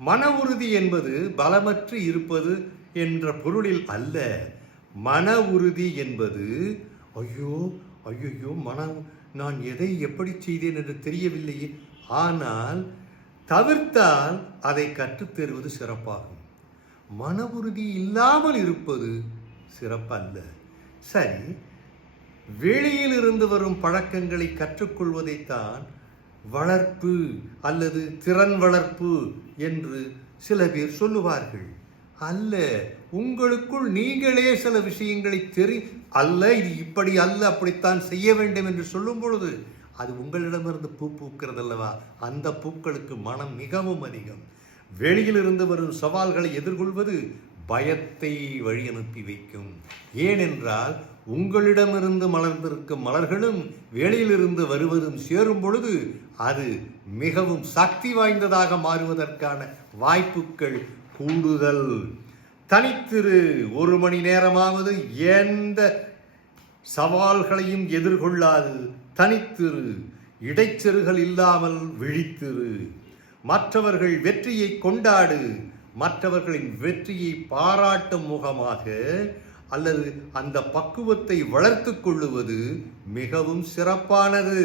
மன உறுதி என்பது பலமற்று இருப்பது என்ற பொருளில் அல்ல. மன உறுதி என்பது ஐயோ ஐயோ நான் எதை எப்படி செய்தேன் என்று தெரியவில்லையே, ஆனால் தவிர்த்தால் அதை கற்றுத்தருவது சிறப்பாகும். மன உறுதி இல்லாமல் இருப்பது சிறப்பல்ல. சரி, வெளியில் இருந்து வரும் பழக்கங்களை கற்றுக்கொள்வதைத்தான் வளர்ப்பு அல்லது திறன் வளர்ப்பு என்று சில பேர் சொல்லுவார்கள். அல்ல, உங்களுக்குள் நீங்களே சில விஷயங்களை அல்ல இது இப்படி அல்ல அப்படித்தான் செய்ய வேண்டும் என்று சொல்லும் பொழுது அது உங்களிடமிருந்து பூ பூக்கிறது அல்லவா? அந்த பூக்களுக்கு மனம் மிகவும் அதிகம். வெளியில் இருந்து வரும் சவால்களை எதிர்கொள்வது பயத்தை வழி அனுப்பி வைக்கும். ஏனென்றால் உங்களிடமிருந்து மலர்ந்திருக்கும் மலர்களும் வெளியிலிருந்து வருவதும் சேரும் பொழுது அது மிகவும் சக்தி வாய்ந்ததாக மாறுவதற்கான வாய்ப்புகள் கூடுதல். தனித்திரு, 1 மணி நேரமாவது எந்த சவால்களையும் எதிர்கொள்ளாது தனித்திரு. இடைச்செருகள் இல்லாமல் விழித்திரு. மற்றவர்கள் வெற்றியை கொண்டாடு. மற்றவர்களின் வெற்றியை பாராட்டும் முகமாக அல்லது அந்த பக்குவத்தை வளர்த்து கொள்ளுவது மிகவும் சிறப்பானது.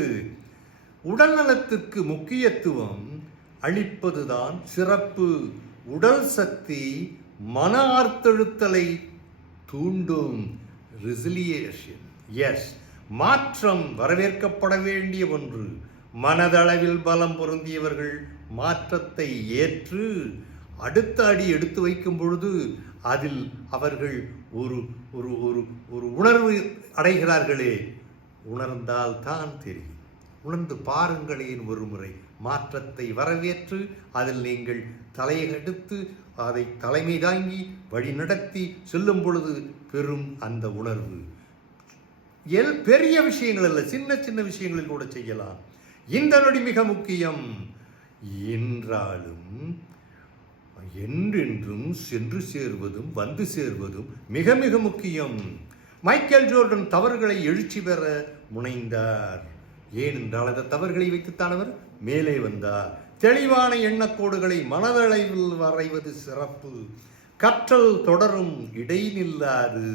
உடல் நலத்திற்கு முக்கியத்துவம் அளிப்பதுதான் சிறப்பு. உடல் சக்தி மன ஆர்த்தெழுத்தலை தூண்டும். ரெசிலியேஷன், எஸ், மாற்றம் வரவேற்கப்பட வேண்டிய ஒன்று. மனதளவில் பலம் பொருந்தியவர்கள் மாற்றத்தை ஏற்று அடுத்த அடி எடுத்து வைக்கும் பொழுது அதில் அவர்கள் ஒரு ஒரு ஒரு ஒரு உணர்வு அடைகிறார்களே, உணர்ந்தால் தான் தெரியும். உணர்ந்து பாருங்களேன் ஒரு முறை. மாற்றத்தை வரவேற்று அதில் நீங்கள் தலையெடுத்து அதை தலைமை தாங்கி வழி நடத்தி செல்லும் பொழுது பெரும் அந்த உணர்வு. பெரிய விஷயங்கள் அல்ல, சின்ன சின்ன விஷயங்களில் கூட செய்யலாம். இந்த நொடி மிக முக்கியம் என்றாலும் என்றென்றும் சென்று சேர்வதும் வந்து சேர்வதும் மிக மிக முக்கியம். மைக்கேல் ஜோர்டன் தவறுகளை எழுச்சி பெற முனைந்தார். ஏனென்றால் அந்த தவறுகளை வைத்துத்தான் அவர் மேலே வந்தார். தெளிவான எண்ணக்கோடுகளை மனதளவில் வரைவது சிறப்பு. கற்றல் தொடரும், இடைநில்லாது.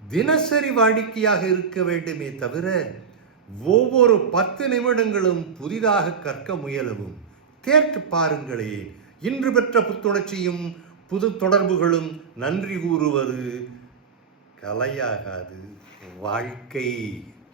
தினசரி வாடிக்கையாக இருக்க வேண்டுமே தவிர ஒவ்வொரு 10 நிமிடங்களும் புதிதாக கற்க முயலவும். கேட்டு பாருங்களே. இன்று பெற்ற புத்துணர்ச்சியும் புது தொடர்புகளும் நன்றி கூறுவது கலையாகாது, வாழ்க்கை.